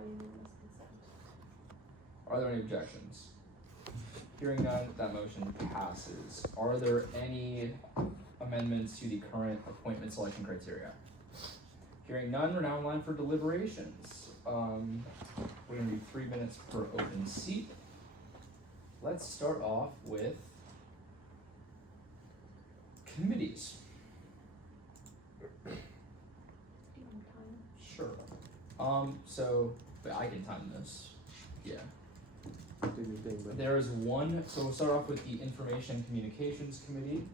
for unanimous consent. Are there any objections? Hearing none, that motion passes. Are there any amendments to the current appointment selection criteria? Hearing none, we're now in line for deliberations. We're gonna do 3 minutes per open seat. Let's start off with committees. Do you want time? Sure. So, but I can time this. Yeah. Do your thing, but There is one, so we'll start off with the Information and Communications Committee.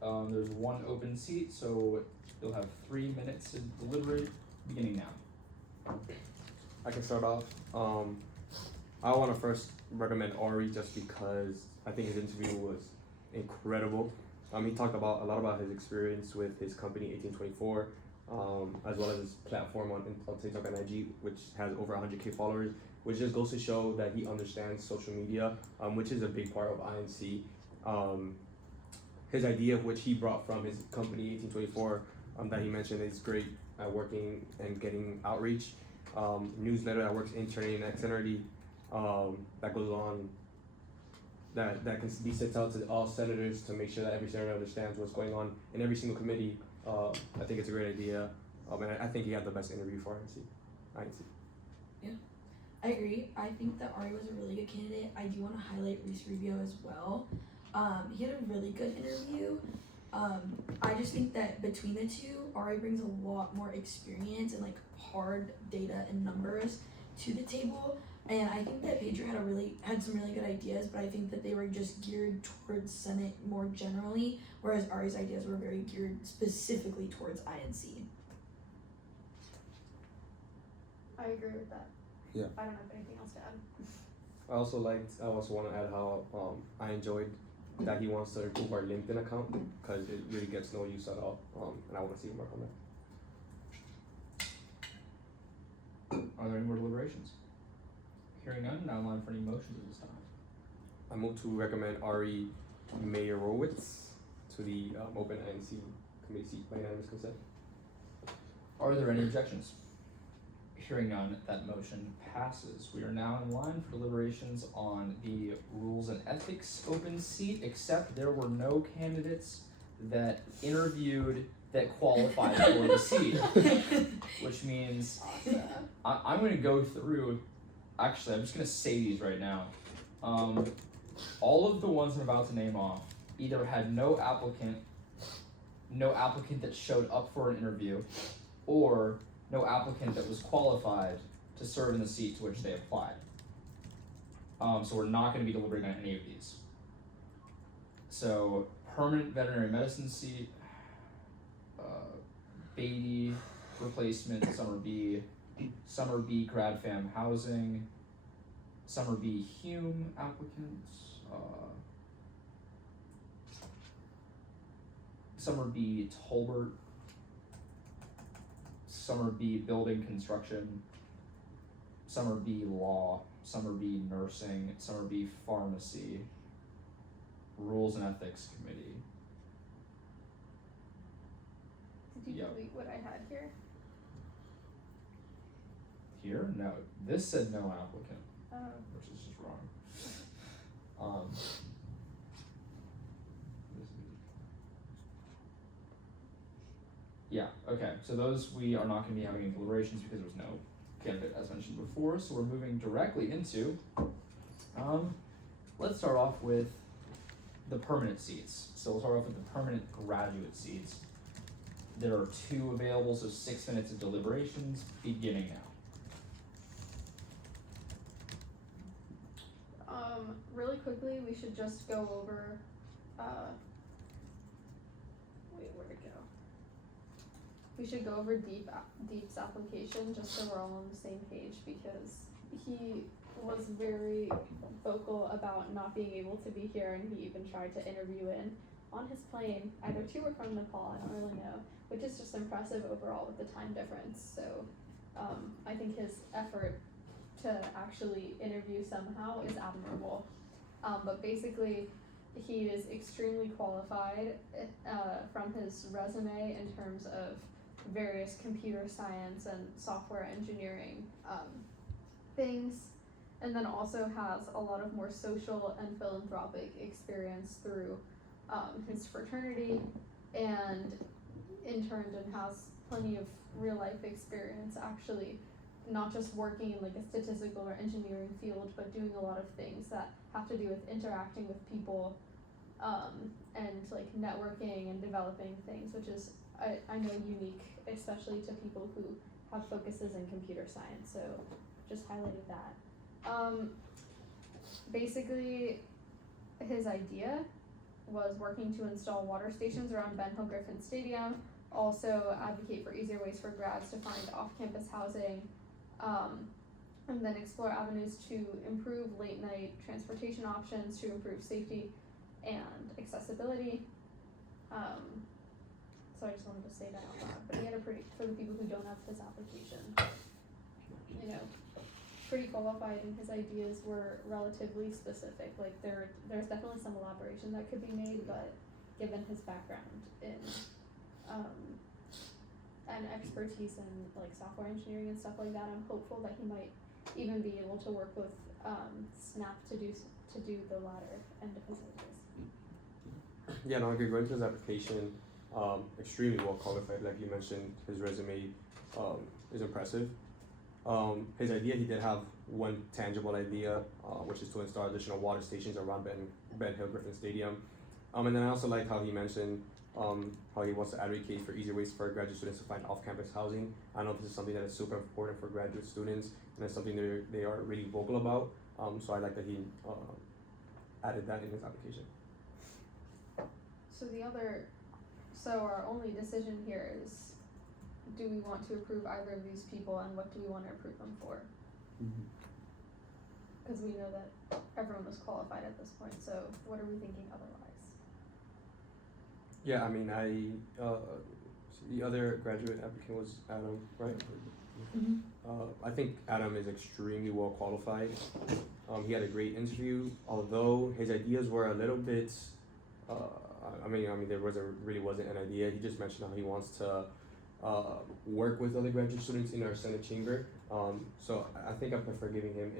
There's one open seat, so you'll have 3 minutes to deliberate, beginning now. I can start off. I want to first recommend Ari just because I think his interview was incredible. He talked a lot about his experience with his company 1824, as well as his platform on TikTok and IG, which has over 100K followers, which just goes to show that he understands social media, which is a big part of INC. His idea, which he brought from his company 1824, that he mentioned, is great at working and getting outreach. Newsletter that works internally and externally, that goes on, that can be sent out to all senators to make sure that every senator understands what's going on in every single committee. I think it's a great idea, and I think he had the best interview for INC. Yeah, I agree. I think that Ari was a really good candidate. I do want to highlight Reese Rubio as well. He had a really good interview. I just think that between the two, Ari brings a lot more experience and like hard data and numbers to the table. And I think that Pedro had some really good ideas, but I think that they were just geared towards Senate more generally, whereas Ari's ideas were very geared specifically towards INC. I agree with that. Yeah. I don't have anything else to add. I also want to add how I enjoyed that he wants to improve our LinkedIn account because it really gets no use at all, and I want to see him work on that. Are there any more deliberations? Hearing none, now in line for any motions at this time. I move to recommend Ari Mayorowitz to the open INC committee seat by unanimous consent. Are there any objections? Hearing none, that motion passes. We are now in line for deliberations on the Rules and Ethics open seat, except there were no candidates that interviewed that qualified for the seat, which means I'm going to go through. Actually, I'm just going to say these right now. All of the ones I'm about to name off either had no applicant that showed up for an interview, or no applicant that was qualified to serve in the seat to which they applied. So we're not going to be deliberating on any of these. So permanent veterinary medicine seat, Beatty replacement, Summer B grad fam housing, Summer B Hume applicants, Summer B Tolbert, Summer B building construction, Summer B law, Summer B nursing, Summer B pharmacy, Rules and Ethics committee. Did you Yep. delete what I had here? Here? No. This said no applicant, Oh. which is just wrong. Yeah, okay. So those we are not going to be having any deliberations because there was no candidate as mentioned before. So we're moving directly into, let's start off with the permanent seats. So we'll start off with the permanent graduate seats. There are 2 available, so 6 minutes of deliberations beginning now. Really quickly, we should just go over, wait, where'd it go? We should go over Deep's application just so we're all on the same page, because he was very vocal about not being able to be here, and he even tried to interview in on his plane, either to or from Nepal, I don't really know, which is just impressive overall with the time difference. So I think his effort to actually interview somehow is admirable. But basically, he is extremely qualified from his resume in terms of various computer science and software engineering things, and then also has a lot of more social and philanthropic experience through his fraternity, and interned and has plenty of real life experience actually, not just working in like a statistical or engineering field, but doing a lot of things that have to do with interacting with people, and like networking and developing things, which is I know unique, especially to people who have focuses in computer science, so just highlighted that. Basically, his idea was working to install water stations around Ben Hill Griffin Stadium, also advocate for easier ways for grads to find off-campus housing, and then explore avenues to improve late-night transportation options to improve safety and accessibility. So I just wanted to say that out loud, but he had a pretty, for the people who don't have his application, you know, pretty qualified, and his ideas were relatively specific. Like there's definitely some elaboration that could be made, but given his background in and expertise in like software engineering and stuff like that, I'm hopeful that he might even be able to work with Snap to do the latter end of his ideas. Yeah, no, I agree. Going to his application, extremely well qualified. Like you mentioned, his resume is impressive. His idea, he did have one tangible idea, which is to install additional water stations around Ben Hill Griffin Stadium. And then I also like how he mentioned how he wants to advocate for easier ways for graduate students to find off-campus housing. I know this is something that is super important for graduate students, and it's something they are really vocal about. So I like that he added that in his application. So our only decision here is, do we want to approve either of these people, and what do we want to approve them for? Because we know that everyone was qualified at this point, so what are we thinking otherwise? Yeah, I mean, the other graduate applicant was Adam, right? I think Adam is extremely well qualified. He had a great interview, although his ideas were a little bit, I mean, there really wasn't an idea. He just mentioned how he wants to work with other graduate students in our Senate chamber. So I think I prefer giving him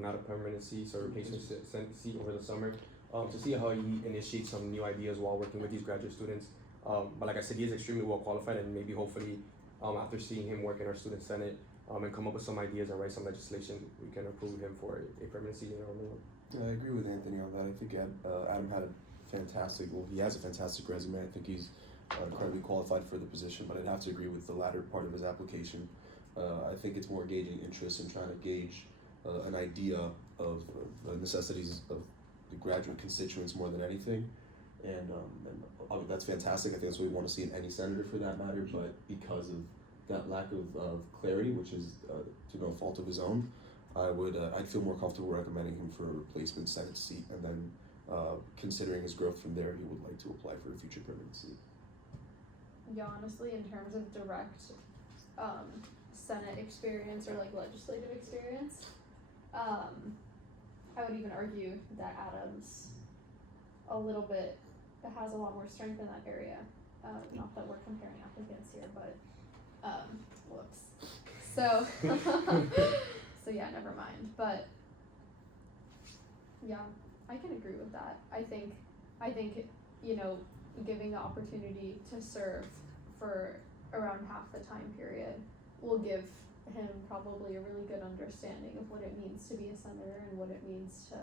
not a permanent seat, so a rotation seat over the summer, to see how he initiates some new ideas while working with these graduate students. But like I said, he is extremely well qualified, and maybe hopefully after seeing him work in our student senate and come up with some ideas and write some legislation, we can approve him for a permanent seat in our board. Yeah, I agree with Anthony on that. I think Adam had he has a fantastic resume. I think he's incredibly qualified for the position, but I'd have to agree with the latter part of his application. I think it's more gauging interest and trying to gauge an idea of the necessities of the graduate constituents more than anything. And that's fantastic. I think that's what we want to see in any senator for that matter, but because of that lack of clarity, which is to no fault of his own, I'd feel more comfortable recommending him for a replacement Senate seat, and then considering his growth from there, he would like to apply for a future permanent seat. Yeah, honestly, in terms of direct Senate experience or like legislative experience, I would even argue that Adams has a lot more strength in that area. Not that we're comparing applicants here, but whoops. So so yeah, never mind. But yeah, I can agree with that. I think giving the opportunity to serve for around half the time period will give him probably a really good understanding of what it means to be a senator and what it means to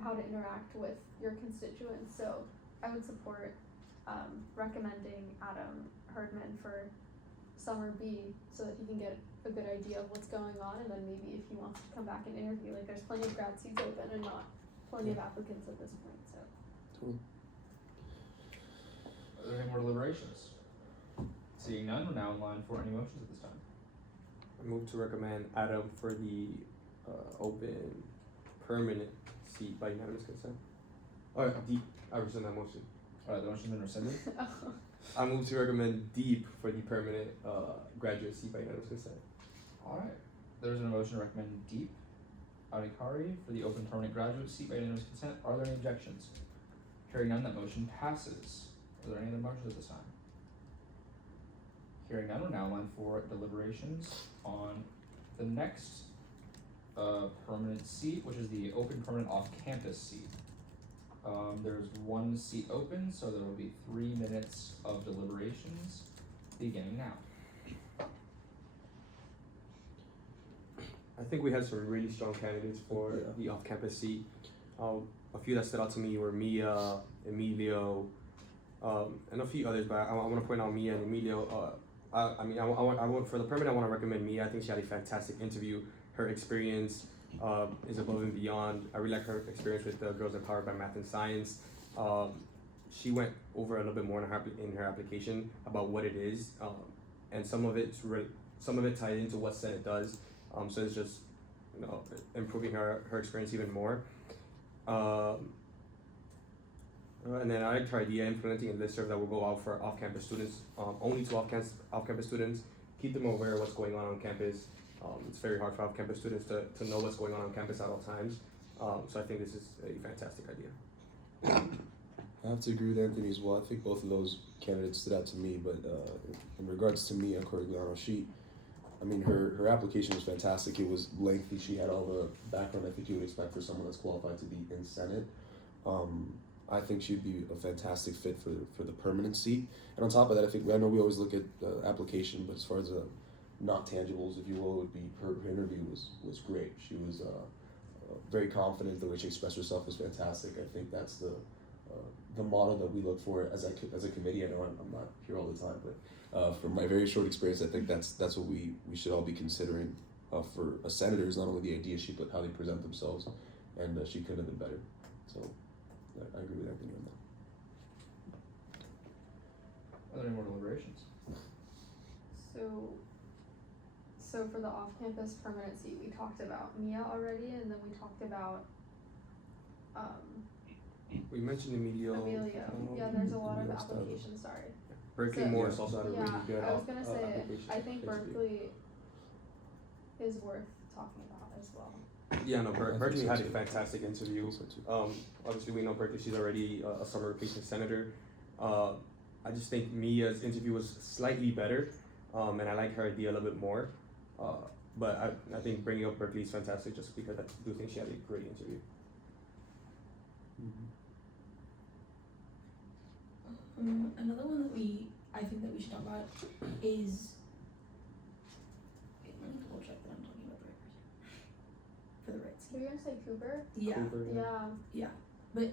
how to interact with your constituents. So I would support recommending Adam Herdman for summer B so that he can get a good idea of what's going on, and then maybe if he wants to come back and interview, like there's plenty of grad seats open and not plenty of applicants at this point, so. Totally. Are there any more deliberations? Seeing none, we're now in line for any motions at this time. I move to recommend Adam for the open permanent seat by unanimous consent. I rescind that motion. Alright, the motion's been rescinded. I move to recommend Deep for the permanent graduate seat by unanimous consent. Alright, there's been a motion to recommend Deep Adhikari for the open permanent graduate seat by unanimous consent. Are there any objections? Hearing none, that motion passes. Are there any other motions at this time? Hearing none, we're now in line for deliberations on the next permanent seat, which is the open permanent off-campus seat. There's one seat open, so there will be 3 minutes of deliberations beginning now. I think we had some really strong candidates for Yeah. the off-campus seat. A few that stood out to me were Mia, Emilio, and a few others. But I want to point out Mia and Emilio. I want for the permanent. I want to recommend Mia. I think she had a fantastic interview. Her experience is above and beyond. I really like her experience with the Girls Empowered by Math and Science. She went over a little bit more in her application about what it is, and some of it tied into what Senate does. So it's just improving her experience even more. And then I liked her idea implementing a listserv that will go out for off-campus students, only to off-campus students. Keep them aware of what's going on campus. It's very hard for off-campus students to know what's going on campus at all times. So I think this is a fantastic idea. I have to agree with Anthony as well. I think both of those candidates stood out to me, but in regards to Mia Corigliano, her application was fantastic. It was lengthy. She had all the background I think you would expect for someone that's qualified to be in Senate. I think she'd be a fantastic fit for the permanent seat. And on top of that, I know we always look at the application, but as far as not tangibles, if you will, would be her interview was great. She was very confident. The way she expressed herself was fantastic. I think that's the model that we look for as a committee. I know I'm not here all the time, but from my very short experience, I think that's what we should all be considering for a senator. Is not only the idea sheet, but how they present themselves, and she couldn't have been better. So I agree with Anthony on that. Are there any more deliberations? So for the off-campus permanent seat, we talked about Mia already, and then we talked about We mentioned Emilio. Yeah, there's a lot of Emilio's applications, sorry. Berkeley So- Morris also had a really good I was gonna say, application. I think Berkeley is worth talking about as well. Yeah, no, I think Berkeley so had a too. fantastic interview. So too. Obviously we know Berkeley, she's already a summer replacement senator. I just think Mia's interview was slightly better, and I like her idea a little bit more. But I think bringing up Berkeley is fantastic just because I do think she had a great interview. Another one that I think that we should talk about is. Okay, let me double check that I'm talking about the right person. For the right seat. Were you gonna say Cooper? Yeah. Cooper, Yeah. But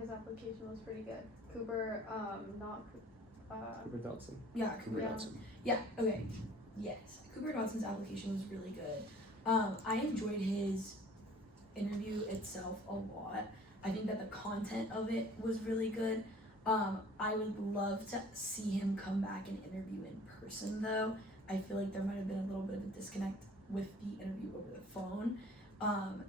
His application was pretty good. Cooper, Cooper Dodson. yeah, Cooper Yeah. Dodson. Yeah, okay. Yes. Cooper Dodson's application was really good. I enjoyed his interview itself a lot. I think that the content of it was really good. I would love to see him come back and interview in person though. I feel like there might have been a little bit of a disconnect with the interview over the phone.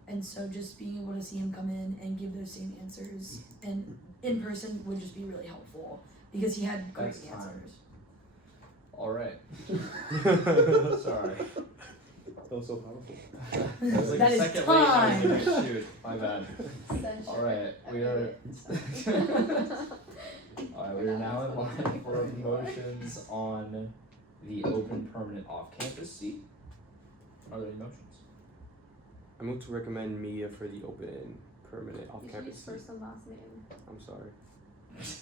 And so just being able to see him come in and give those same answers and in person would just be really helpful because he had great That's time. answers. Alright. Sorry. That was so powerful. That was like That a is second late. I was time. like, shoot, my bad. Censure. Alright, we are. Alright, we are now in line for motions on the open permanent off-campus seat. Are there any motions? I move to recommend Mia for the open permanent You should off-campus use seat. first and last name. I'm sorry.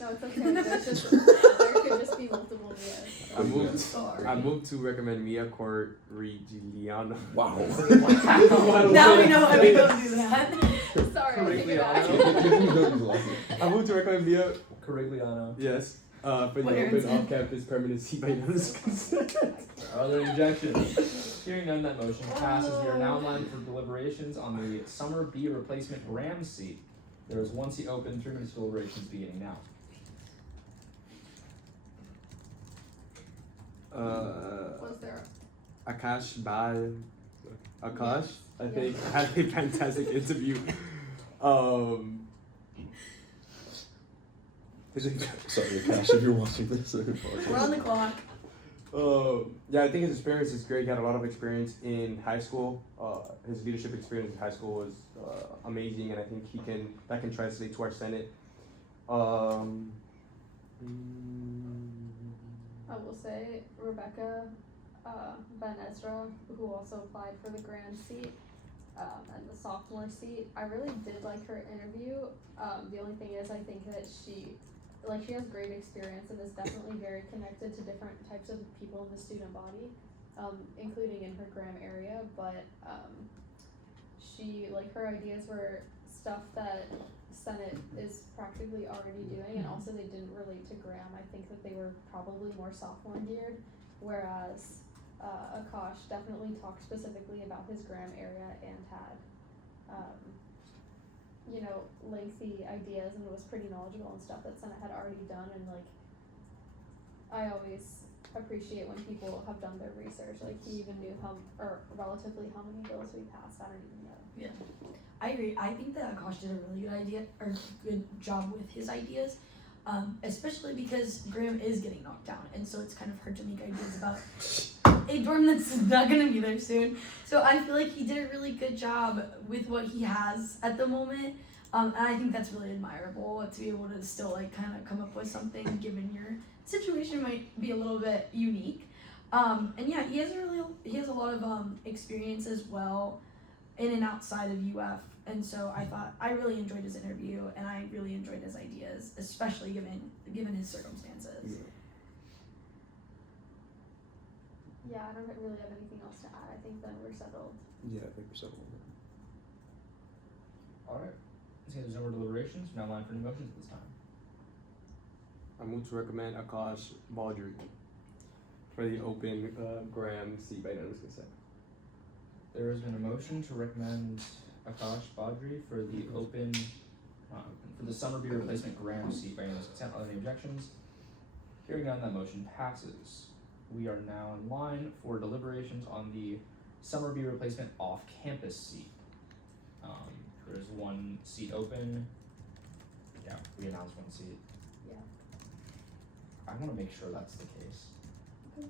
No, it's okay. There could just be multiple Mias. I moved to recommend Mia Corigliano. Wow. Now we know why we don't do that. Sorry, I'll take it back. I moved to recommend Mia, Corigliano. yes, for the What Aaron open said. off-campus permanent seat by unanimous consent. Are there any objections? Hearing none, that motion passes. We are now in line for deliberations on the summer B replacement Graham seat. There is one seat open, 3 minutes deliberations beginning now. Was there? Akash, I Yeah. think, had a fantastic interview. Sorry, Cash, if you're watching this. We're on the clock. Yeah, I think his experience is great. He had a lot of experience in high school. His leadership experience in high school was amazing, and I think that can translate to our Senate. I will say Rebecca Ben Ezra, who also applied for the grand seat and the sophomore seat, I really did like her interview. The only thing is, I think that she has great experience and is definitely very connected to different types of people in the student body, including in her Graham area, but her ideas were stuff that Senate is practically already doing, and also they didn't relate to Graham. I think that they were probably more sophomore geared, whereas Akash definitely talked specifically about his Graham area and had lengthy ideas and was pretty knowledgeable on stuff that Senate had already done. And I always appreciate when people have done their research. He even knew relatively how many bills we passed. I don't even know. Yeah, I agree. I think that Akash did a really good job with his ideas, especially because Graham is getting knocked down, and so it's kind of hard to make ideas about a dorm that's not going to be there soon. So I feel like he did a really good job with what he has at the moment, and I think that's really admirable to be able to still kind of come up with something given your situation might be a little bit unique. And yeah, he has a lot of experience as well in and outside of UF, and so I really enjoyed his interview, and I really enjoyed his ideas, especially given his circumstances. Yeah, I don't really have anything else to add. I think then we're settled. Yeah, I think we're settled. Alright, let's there's no more deliberations, now line for any motions at this time. I move to recommend Akash Baldry for the open Graham seat by unanimous consent. There has been a motion to recommend Akash Badri for the open, for the summer B replacement Graham seat by unanimous consent. Are there any objections? Hearing none, that motion passes. We are now in line for deliberations on the summer B replacement off-campus seat. There is one seat open. Yeah, we announced one seat. Yeah. I want to make sure that's the case. Okay.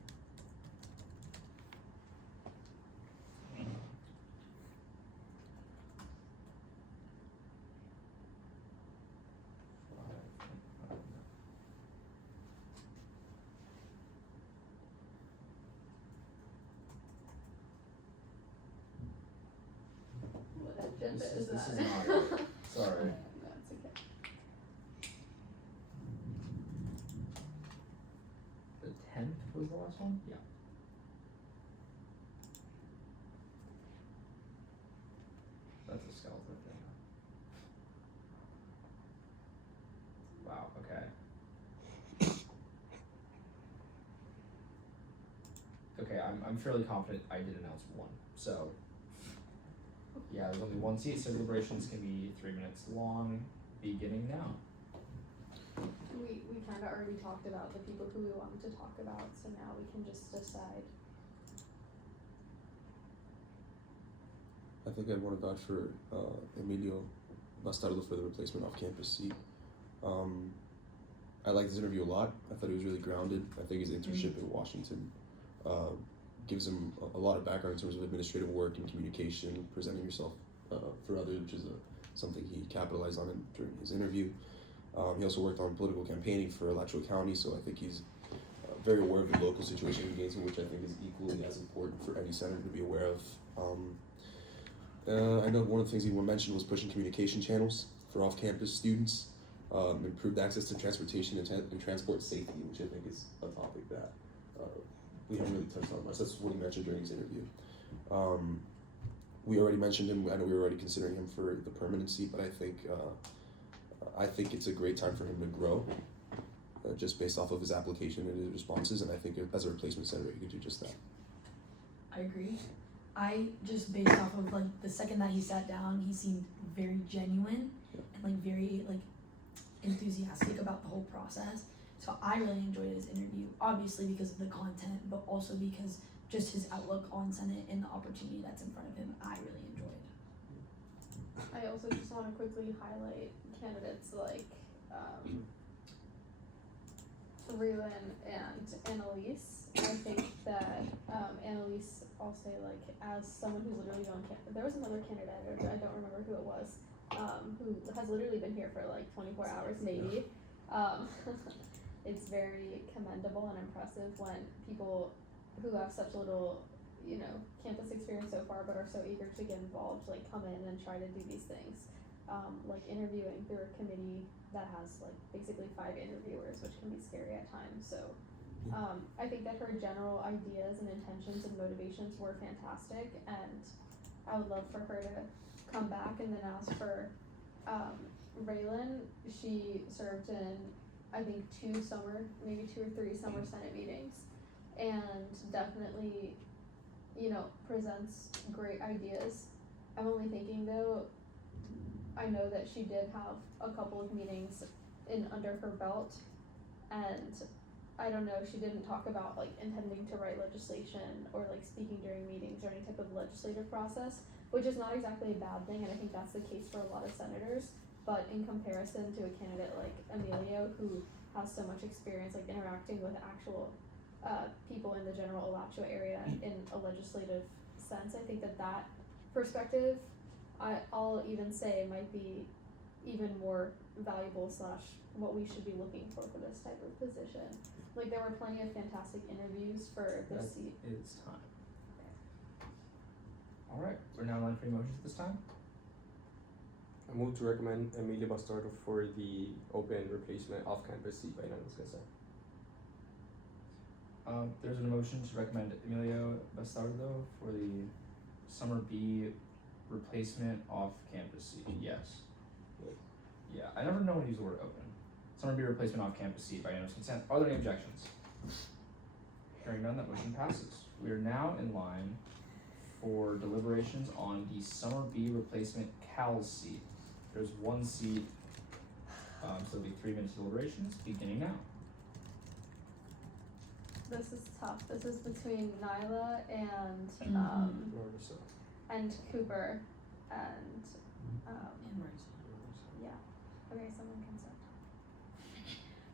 What agenda This is is that? not it. Sorry. That's okay. The 10th was the last one? Yeah. That's a skeleton thing. Wow, okay. Okay, I'm fairly confident I did announce one, so. Yeah, there's only one seat, so deliberations can be 3 minutes long, beginning now. We kind of already talked about the people who we wanted to talk about, so now we can just decide. I think I want to vouch for Emilio Bastardo for the replacement off-campus seat. I liked his interview a lot. I thought he was really grounded. I think his internship in Washington gives him a lot of background in terms of administrative work and communication, presenting yourself for others, which is something he capitalized on during his interview. He also worked on political campaigning for Alachua County, so I think he's very aware of the local situation in Gainesville, which I think is equally as important for any senator to be aware of. I know one of the things he mentioned was pushing communication channels for off-campus students, improved access to transportation and transport safety, which I think is a topic that we haven't really touched on much. That's what he mentioned during his interview. We already mentioned him. I know we were already considering him for the permanent seat, but I think it's a great time for him to grow, just based off of his application and his responses. And I think as a replacement senator, he could do just that. I agree. I just based off of the second that he sat down, he seemed very genuine and very enthusiastic about the whole process. So I really enjoyed his interview, obviously because of the content, but also because just his outlook on Senate and the opportunity that's in front of him, I really enjoyed. I also just want to quickly highlight candidates like Raylan and Annalise. I think that Annalise, I'll say as someone who's literally going there was another candidate, I don't remember who it was, who has literally been here for 24 hours maybe. it's very commendable and impressive when people who have such little, campus experience so far but are so eager to get involved, like come in and try to do these things. Like interviewing through a committee that has like basically 5 interviewers, which can be scary at times. So I think that her general ideas and intentions and motivations were fantastic, and I would love for her to come back and then ask for Raylan. She served in, I think, 2 maybe 2 or 3 summer Senate meetings, and definitely, presents great ideas. I'm only thinking though, I know that she did have a couple of meetings under her belt, and I don't know, she didn't talk about like intending to write legislation or like speaking during meetings or any type of legislative process, which is not exactly a bad thing, and I think that's the case for a lot of senators. But in comparison to a candidate like Emilio, who has so much experience like interacting with actual people in the general Alachua area in a legislative sense, I think that perspective, I'll even say, might be even more valuable / what we should be looking for this type of position. Like, there were plenty of fantastic interviews for this seat. It is time. Alright, we're now in line for any motions at this time. I move to recommend Emilia Bastardo for the open replacement off-campus seat by unanimous consent. There's a motion to recommend Emilio Bastardo for the summer B replacement off-campus seat. Yes. Yeah, I never know when to use the word open. Summer B replacement off-campus seat by unanimous consent. Are there any objections? Hearing none, that motion passes. We are now in line for deliberations on the summer B replacement Cal seat. There's 1 seat, so it'll be 3 minutes deliberations beginning now. This is tough. This is between Nyla and Marissa. and Cooper and And Marissa. yeah. Okay, someone can start.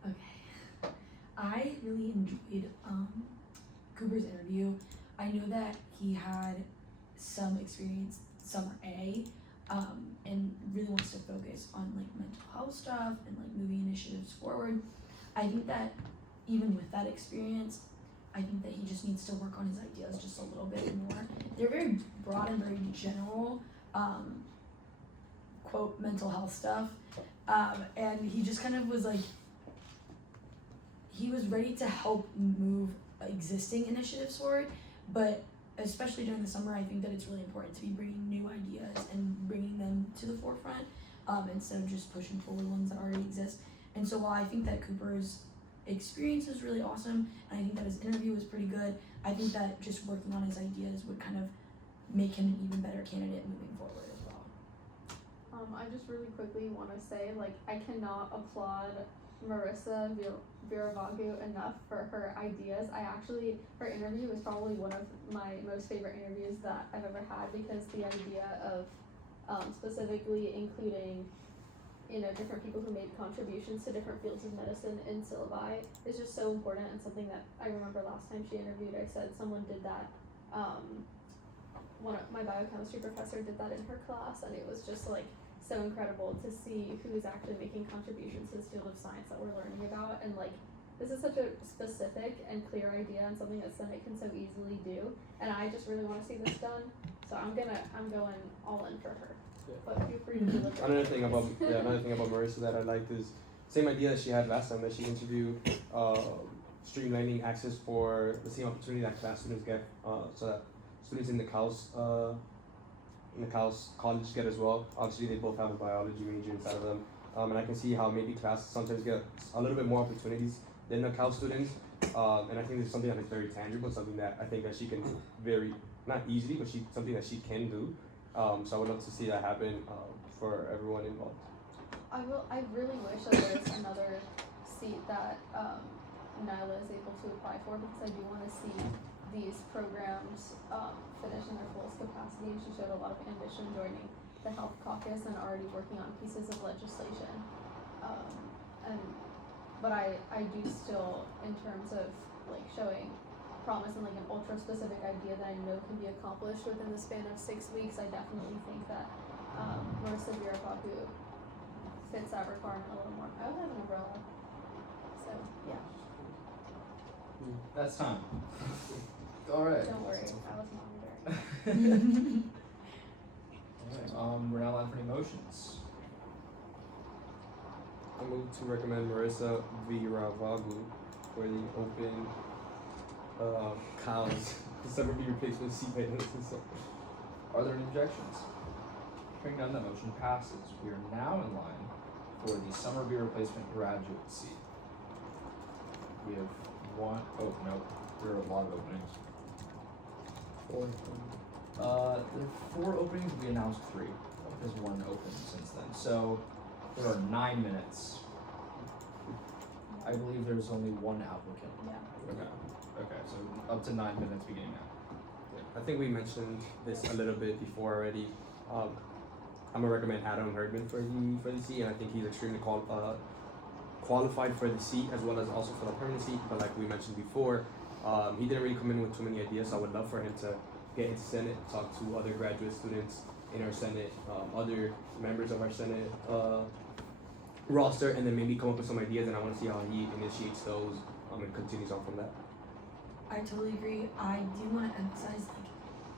Okay. I really enjoyed Cooper's interview. I know that he had some experience summer A, and really wants to focus on like mental health stuff and like moving initiatives forward. I think that even with that experience, I think that he just needs to work on his ideas just a little bit more. They're very broad and very general, quote, mental health stuff. And he just kind of was like, he was ready to help move existing initiatives forward, but especially during the summer, I think that it's really important to be bringing new ideas and bringing them to the forefront, instead of just pushing forward ones that already exist. And so while I think that Cooper's experience is really awesome, and I think that his interview was pretty good, I think that just working on his ideas would kind of make him an even better candidate moving forward as well. I just really quickly want to say, like, I cannot applaud Marissa Viravagu enough for her ideas. Her interview was probably one of my most favorite interviews that I've ever had, because the idea of specifically including, different people who made contributions to different fields of medicine in syllabi is just so important, and something that I remember last time she interviewed, I said someone did that, my biochemistry professor did that in her class, and it was just like so incredible to see who is actually making contributions to this field of science that we're learning about. And like, this is such a specific and clear idea, and something that Senate can so easily do, and I just really want to see this done, so I'm going all in for her. Yeah. But feel free to deliver. Another thing about Marissa that I liked is same idea that she had last time that she interviewed, streamlining access for the same opportunity that class students get, so that students in the CAUS college get as well. Obviously, they both have a biology major inside of them, and I can see how maybe classes sometimes get a little bit more opportunities than the CAUS students, and I think this is something that is very tangible, something that I think that she can not easily, but something that she can do. So I would love to see that happen for everyone involved. I really wish that there's another seat that Nyla is able to apply for, because I do want to see these programs finish in their fullest capacity, and she showed a lot of ambition joining the Health Caucus and already working on pieces of legislation. But I do still, in terms of like showing promise and like an ultra specific idea that I know can be accomplished within the span of 6 weeks, I definitely think that Marissa Viravagu fits that requirement a little more. I would have an umbrella. So yeah, That's time. Alright. don't worry, I was monitoring. Alright, we're now on for any motions. I move to recommend Marissa Viravagu for the open cows summer B replacement seat maintenance. Are there any objections? Hearing none, that motion passes. We are now in line for the summer B replacement graduate seat. We have one, oh no, there are a lot of openings. There are 4 openings, we announced 3. There's 1 open since then, so there are 9 minutes. I believe there's only 1 applicant. Yeah. Okay, so up to 9 minutes beginning now. I think we mentioned this a little bit before already. I'm gonna recommend Adam Herdman for the seat, and I think he's extremely qualified for the seat as well as also for the permanent seat. But like we mentioned before, he didn't really come in with too many ideas. So I would love for him to get into Senate, talk to other graduate students in our Senate, other members of our Senate roster, and then maybe come up with some ideas. And I want to see how he initiates those and continues on from that. I totally agree. I do want to emphasize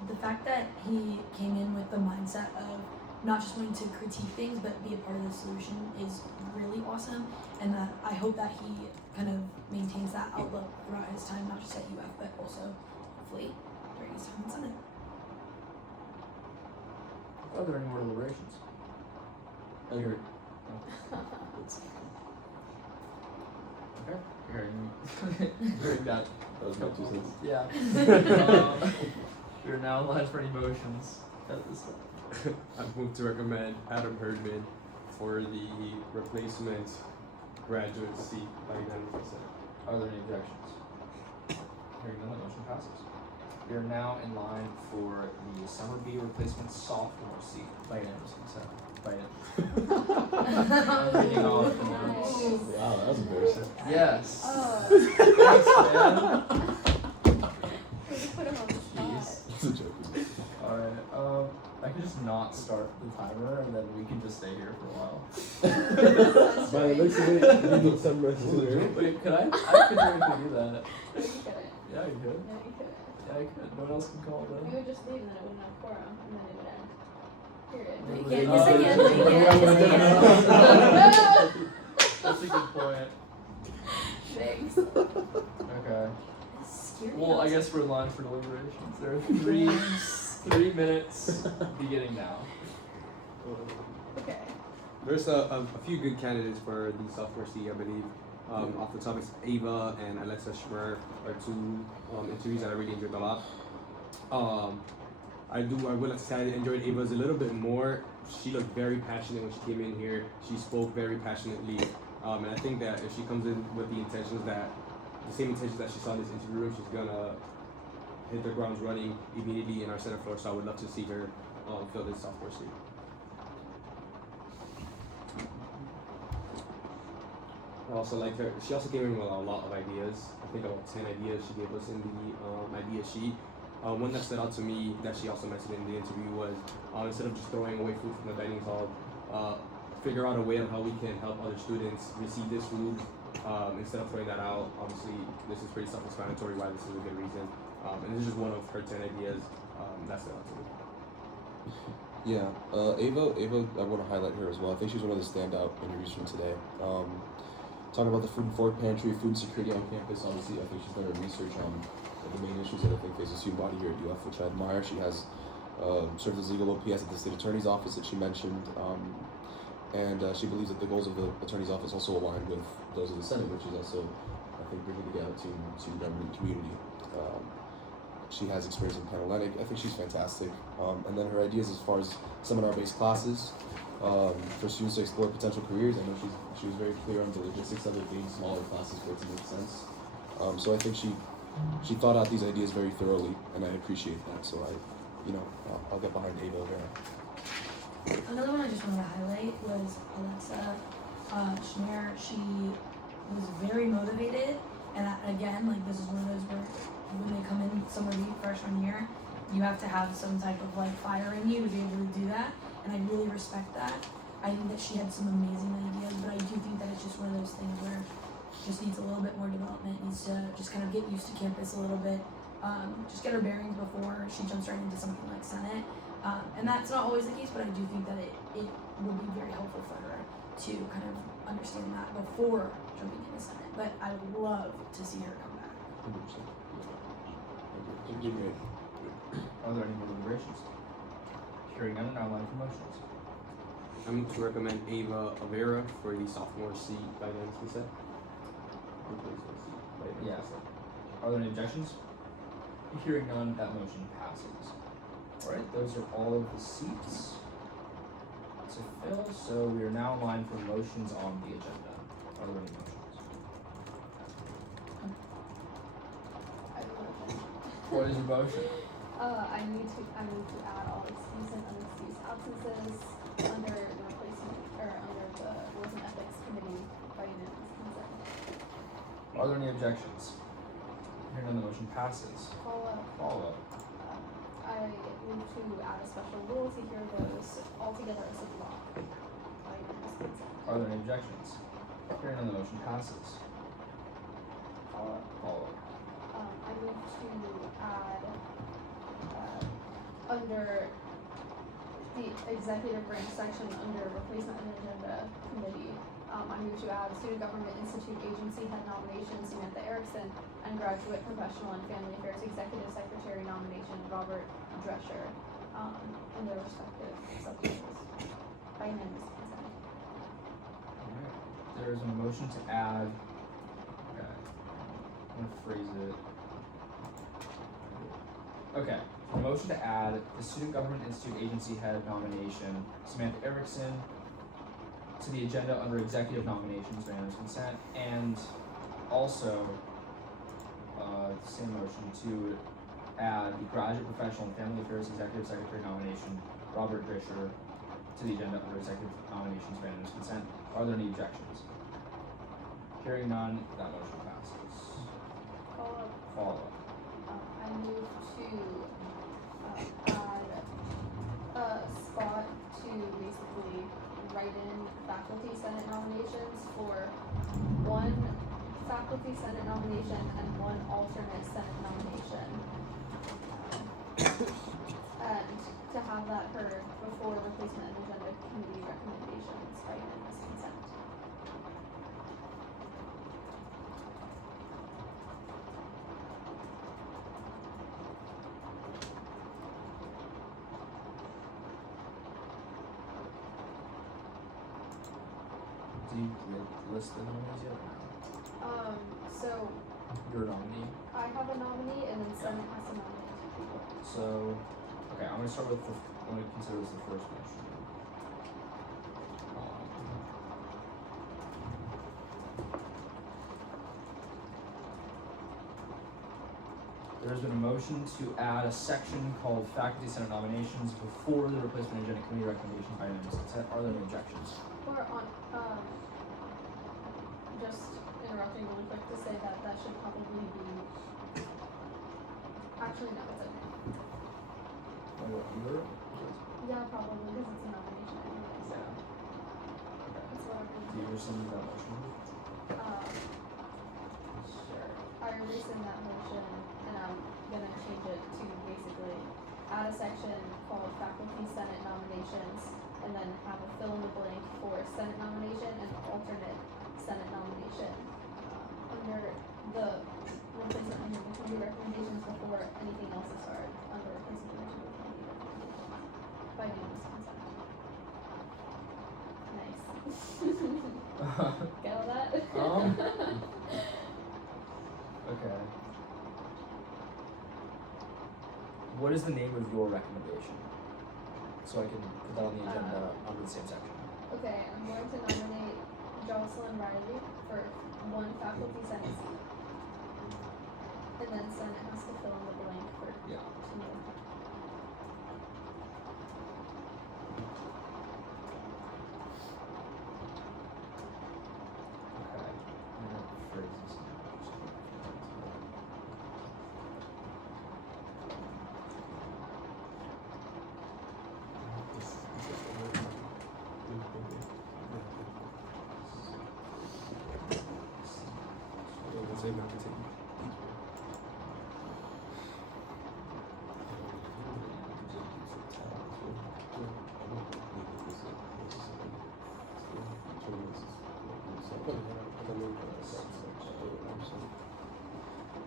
the fact that he came in with the mindset of not just wanting to critique things but be a part of the solution is really awesome, and that I hope that he kind of maintains that outlook throughout his time, not just at UF but also hopefully during his time in Senate. Are there any more deliberations? I heard. Okay, hearing that. That was my 2 cents. Yeah. We are now in line for any motions at this time. I move to recommend Adam Herdman for the replacement graduate seat by unanimous consent. Are there any objections? Hearing none, the motion passes. We are now in line for the summer B replacement sophomore seat by unanimous consent. By I'm reading all of the notes. Nice. Wow, that was embarrassing. Yes. Oh, Thanks, man. we just put him on the spot. That's a joke. Alright, I can just not start the timer and then we can just stay here for a while. By the looks of it, you need some rest too. Wait, could I could technically do that. No, you couldn't. Yeah, you could. No, you couldn't. Yeah, I could. No one else can call it We then. would just leave and then it wouldn't have quorum and then it would end. Period. No, you Uh, can't. Yes, I can. No, you can't. Yes, I can. That's a good point. Thanks. Okay. Scary Well, I house. guess we're in line for deliberations. There are 3 minutes beginning now. Okay. There's a few good candidates for the sophomore seat, I believe. Off the top, it's Ava and Alexa Schmer are 2 interviews that I really enjoyed a lot. I will have to say I enjoyed Ava's a little bit more. She looked very passionate when she came in here. She spoke very passionately. And I think that if she comes in with the same intentions that she saw in this interview room, she's gonna hit the ground running immediately in our center floor. So I would love to see her fill this sophomore seat. I also liked her. She also came in with a lot of ideas. I think about 10 ideas she gave us in the idea sheet. One that stood out to me that she also mentioned in the interview was instead of just throwing away food from the dining hall, figure out a way of how we can help other students receive this food instead of throwing that out. Obviously, this is pretty self-explanatory why this is a good reason. And this is just one of her 10 ideas that stood out to me. Yeah, Ava, I want to highlight her as well. I think she's one of the standout interviews from today. Talking about the food and fork pantry, food security on campus, obviously, I think she's done her research on the main issues that I think face the student body here at UF, which I admire. She has served as legal OPS at the state attorney's office that she mentioned, and she believes that the goals of the attorney's office also align with those of the Senate, which is also, I think, bringing together to the government community. She has experience in Panhellenic. I think she's fantastic. And then her ideas as far as seminar-based classes for students to explore potential careers. I know she was very clear on the logistics of it being smaller classes for it to make sense. So I think she thought out these ideas very thoroughly, and I appreciate that. So I'll get behind Ava there. Another one I just wanted to highlight was Alexa Schmer. She was very motivated, and again, like this is one of those where when they come in summer league freshman year, you have to have some type of like fire in you to be able to do that, and I really respect that. I think that she had some amazing ideas, but I do think that it's just one of those things where just needs a little bit more development, needs to just kind of get used to campus a little bit, just get her bearings before she jumps right into something like Senate. And that's not always the case, but I do think that it will be very helpful for her to kind of understand that before jumping into Senate. But I would love to see her come back. 100%. Thank you. Great. Are there any more deliberations? Hearing none, now line for motions. I move to recommend Ava Avera for the sophomore seat by dynamic consent. Yes. Are there any objections? Hearing none, that motion passes. Alright, those are all of the seats to fill, so we are now in line for motions on the agenda. Are there any motions? I have a motion. What is your motion? I need to add all excused and unexcused absences under the replacement, or under the Rules and Ethics Committee by unanimous consent. Are there any objections? Hearing none, the motion passes. Follow up. I move to add a special rule to hear those all together as a block by unanimous consent. Are there any objections? Hearing none, the motion passes. Follow up. I move to add, under the executive branch section under replacement and agenda committee, I move to add Student Government Institute Agency Head nomination Samantha Erickson and Graduate Professional and Family Affairs Executive Secretary nomination Robert Drescher, in their respective subcommittees by unanimous consent. Alright, there is a motion to add, okay, I'm gonna phrase it. Okay, a motion to add the Student Government Institute Agency Head nomination, Samantha Erickson, to the agenda under executive nominations by unanimous consent, and also, same motion to add the Graduate Professional and Family Affairs Executive Secretary nomination, Robert Drescher, to the agenda under executive nominations by unanimous consent. Are there any objections? Hearing none, that motion passes. Follow up. I move to add a spot to basically write in faculty senate nominations for one faculty senate nomination and one alternate senate nomination. And to have that heard before replacement and agenda committee recommendations by unanimous consent. Do you list the nominees yet? So Your nominee. I have a nominee and then Senate has to nominate two people. So, okay, I'm gonna start with I'm gonna consider this the first motion. There's been a motion to add a section called Faculty Senate Nominations before the replacement agenda committee recommendations by unanimous consent. Are there any objections? Or on, just interrupting really quick to say that that should probably be, actually no, it's okay. Under? Yeah, probably, because it's a nomination anyway, so Okay. it's whatever. Do you rescind that motion? Sure, I rescind that motion and I'm gonna change it to basically add a section called Faculty Senate Nominations and then have a fill in the blank for Senate nomination and alternate Senate nomination, under the replacement and committee recommendations before anything else is started, under replacement and committee recommendations by unanimous consent. Nice. Get all that? Okay. What is the name of your recommendation? So I can put that on the agenda under the same section. Okay, I'm going to nominate Jocelyn Riley for one faculty senate seat. And then Senate has to fill in the blank for Yeah. two more. Okay. I'm gonna phrase this now.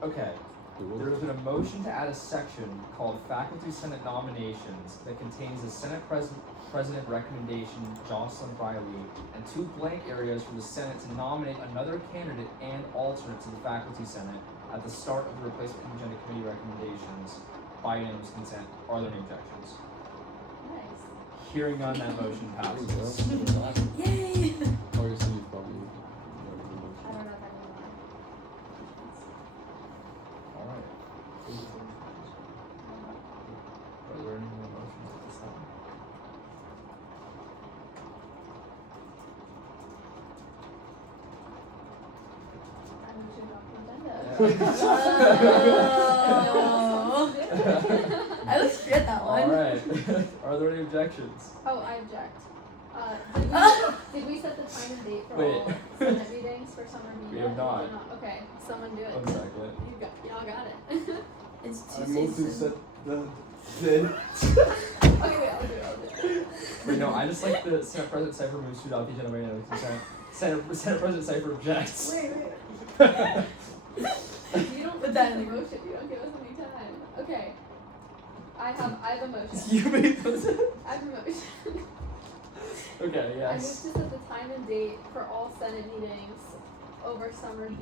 Okay. There has been a motion to add a section called Faculty Senate Nominations that contains the Senate President recommendation, Jocelyn Riley, and 2 blank areas for the Senate to nominate another candidate and alternate to the Faculty Senate at the start of the replacement agenda committee recommendations by unanimous consent. Are there any objections? Nice. Hearing none, that motion passes. Yay! Obviously, you probably. I don't know if anyone. Alright. Are there any more motions at this time? I move to adopt the agenda. I always forget that one. Alright. Are there any objections? Oh, I object. Did we set the time and date for Wait. all Senate meetings for summer B? We yet? have not. did Okay, someone do it. 1 second. Y'all got it. It's I move to Tuesdays. set the. Okay, wait, I'll do it. Wait, no, I just like the Senate President Cipher moves to adopt the agenda by unanimous consent. Senate President Cipher objects. Wait. You don't Put that in the the motion. You don't give us any time. Okay. I have a motion. You made those. I have a motion. Okay, I move yes. to set the time and date for all Senate meetings over summer B,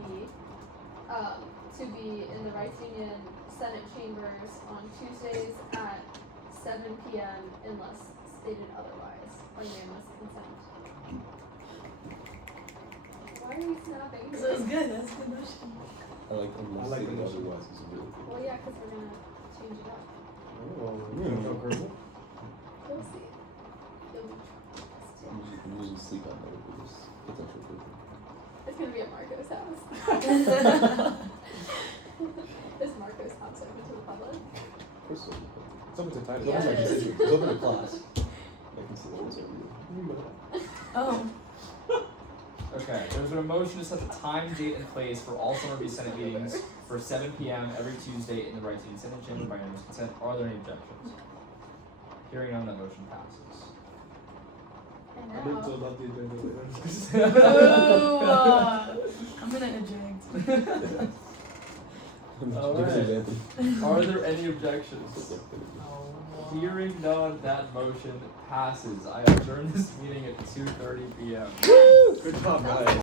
to be in the Rights Union Senate chambers on Tuesdays at 7 p.m. unless stated otherwise by unanimous consent. Why are we snapping? So it's good. That's a good motion. I like unless I like stated the motion. otherwise is a really good. Well, yeah, because we're gonna change it up. Oh, You'll see. You'll be traumatized. I'm usually sleep at night with this potential person. It's gonna be at Marco's house. Is Marco's house open to the public? Of course, so. It's open to time. Yeah, it is. It's open to class. I can see that it's over you. Oh. Okay, there's been a motion to set the time, date, and place for all summer B Senate meetings for 7 p.m. every Tuesday in the Rights Union Senate chamber by unanimous consent. Are there any objections? Hearing none, that motion passes. And I move to now, adopt the agenda by unanimous consent. I'm gonna eject. Alright. Are there any objections? Hearing none, that motion passes. I adjourn this meeting at 2:30 p.m. Good job, guys.